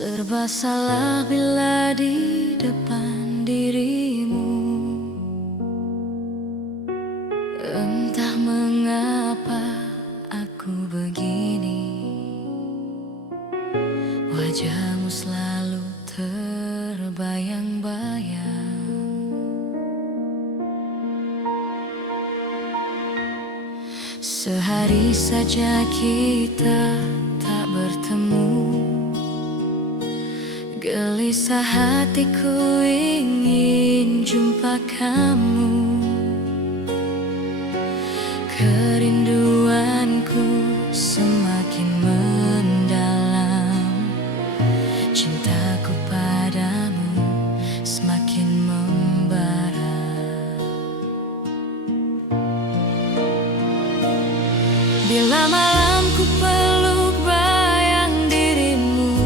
Serba salah bila di depan dirimu. Entah mengapa aku begini, wajahmu selalu terbayang-bayang. Sehari saja kita tak bertemu, gelisah hatiku ingin jumpa kamu. Kerinduanku semakin mendalam, cintaku padamu semakin membara. Bila malam ku peluk bayang dirimu,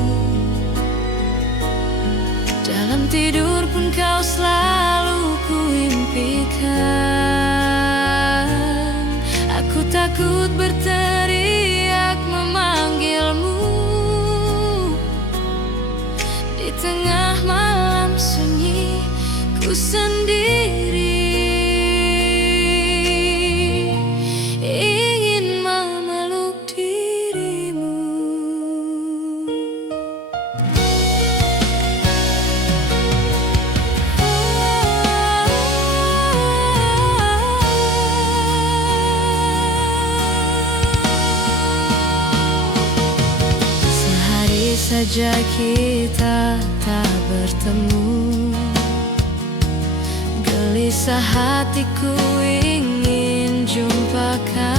dalam tidur pun kau selalu ku impikan. Aku takut berteriak memanggilmu di tengah malam sunyi ku sendiri. Saja kita tak bertemu, gelisah hatiku ingin jumpa kamu.